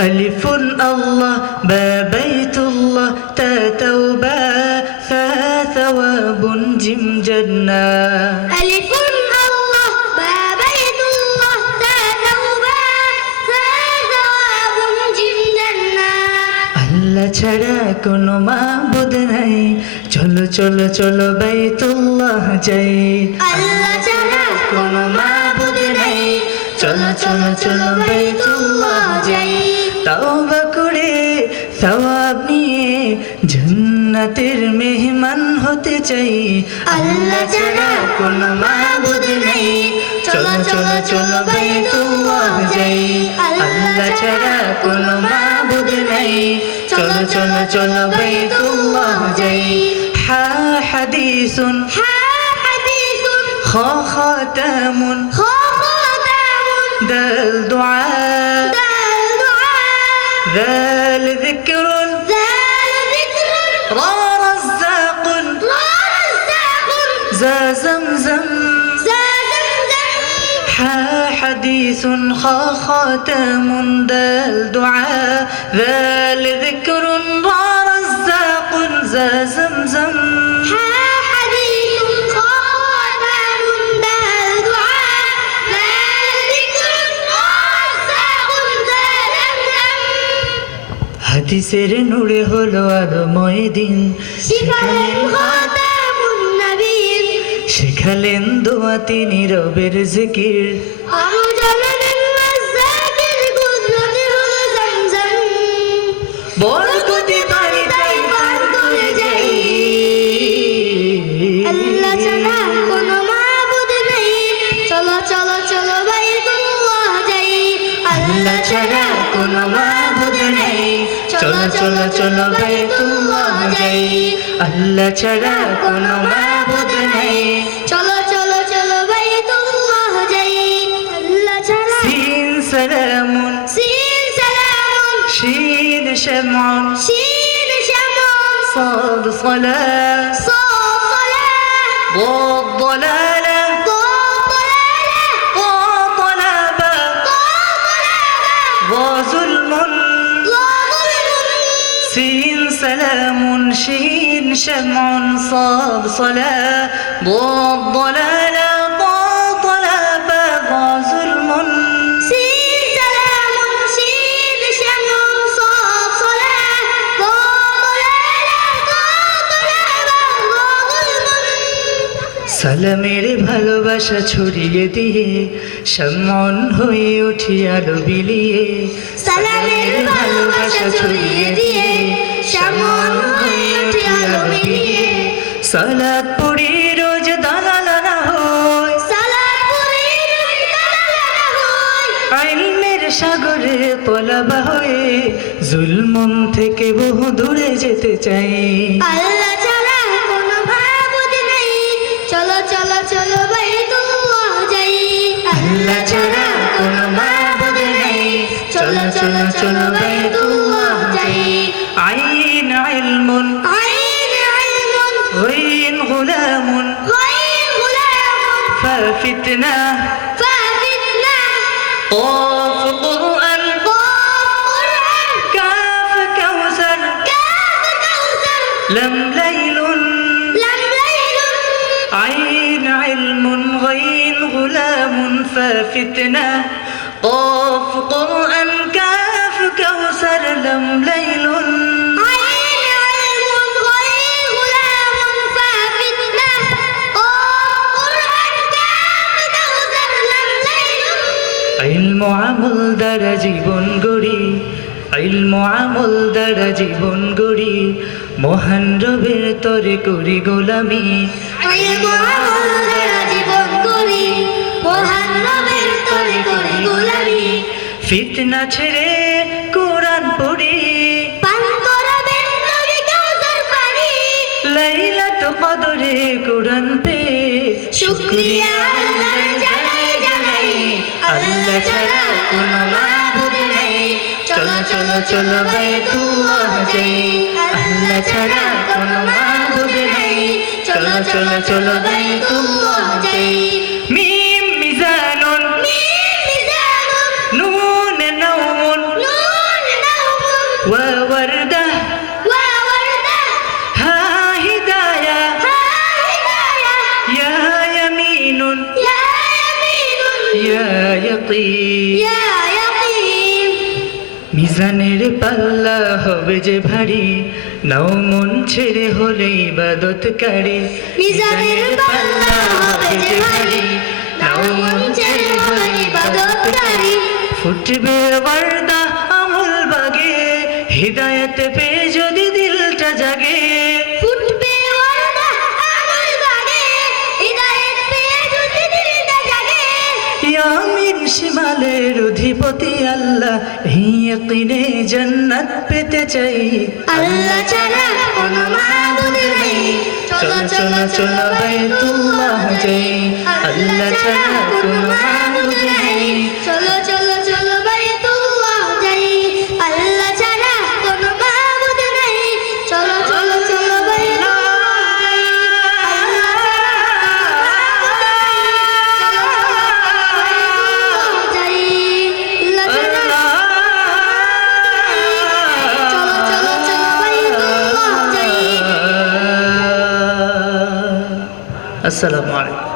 ألف الله با بيت الله تا توبة فا ثواب جم جنة ألف الله با بيت الله تا توبة ثواب جم جنة আল্লাহ ছাড়া কোনো মাবুদ নাই চলো চলো চলো বাইতুল্লাহ যাই আল্লাহ ছাড়া কোনো মাবুদ নাই চলো চলো চলো বাইতুল্লাহ যাই তাওবা করে সওয়াব নিয়ে জান্নাতের মেহমান হতে চাই। আল্লাহ ছাড়া কোনো মাবুদ নেই। চলো চলো চলো বাইতুল্লাহ যাই। আল্লাহ ছাড়া কোনো মাবুদ নাই। চলো চলো চলো বাইতুল্লাহ যাই। হা হাদিসুন। হা হাদিসুন। খ খাতামুন। দুআ দাল দুআ। ذا لذكر ذا را رزاق را رزاق زا زمزم زا زمزم. حا حديث خا خاتم دال دعاء হাদিসের নূরে হলো আলোময় দিন শিখালেন দোয়া তিনি রবের জিকির। আরও চলো চলো চলো বাইতুল্লাহ যাই আল্লাহ ছাড়া কোনো মাবুদ নেই চলো চলো চলো বাইতুল্লাহ যাই আল্লাহ ছাড়া সিন সালামুন সিন সালামুন শিন শামউন শিন শামুন صاد صلاة صاد صلاة ضاد ضلالة سين سلام شين شمع صاد صلاة ضاد ضلالة ضا طلبة ضا ظلم سين سلام شين شمع صاد صلاة ضاد ضلالة ضاد ضلالة ضاد ظلم সালামের ভালোবাসা ছড়িয়ে দিয়ে সম্মন হয়ে উঠি আলো বিলিয়ে সালামের ভালোবাসা ছড়িয়ে দিয়ে সালাত পড়ি রোজ দালালানা হয়। সালাদ পড়ে আইনের সাগরে পলাবা হয়ে জুলমন থেকে বহু দূরে যেতে চাই। আল্লাহ ففتنة ففتنة قاف قرآن قرآن كاف كوثر كاف كوثر لم ليل لم ليل عين علم غين غلام ففتنة قاف قرآن كاف كوثر لم ليل দ্বারা জীবন গড়ি ইলম আমল দ্বারা জীবন গড়ি মহান রবের তরে করি গোলামি। ফিতনা ছেড়ে কোরআন পড়ি। লাইলা তো কদরে কোরআন পে। শুক্রিয়া আল্লাহ ছাড়া কোনো মাবুদ নেই। চলো চলো চলো বাইতুল্লাহ যাই আল্লাহ ছাড়া কোনো মাবুদ নেই। চলো চলো চলো বাইতুল্লাহ যাই মিজানের পাল্লা হবে যে ভারী, নাও মন ছেড়ে হলে ইবাদতকারী মিজানের পাল্লা হবে যে ভারী, নাও মন ছেড়ে হলে ইবাদতকারী ফুটবে বর্দা আমল বাগে, হৃদয়ত পে হিয়কিনে জন্নত পেতে চাই। আল্লাহ ছাড়া কোনো মাবুদ নেই। চলো চলো চলো বাইতুল্লাহ যাই। আল্লাহ ছাড়া কোনো মাবুদ আসসালামু আলাইকুম।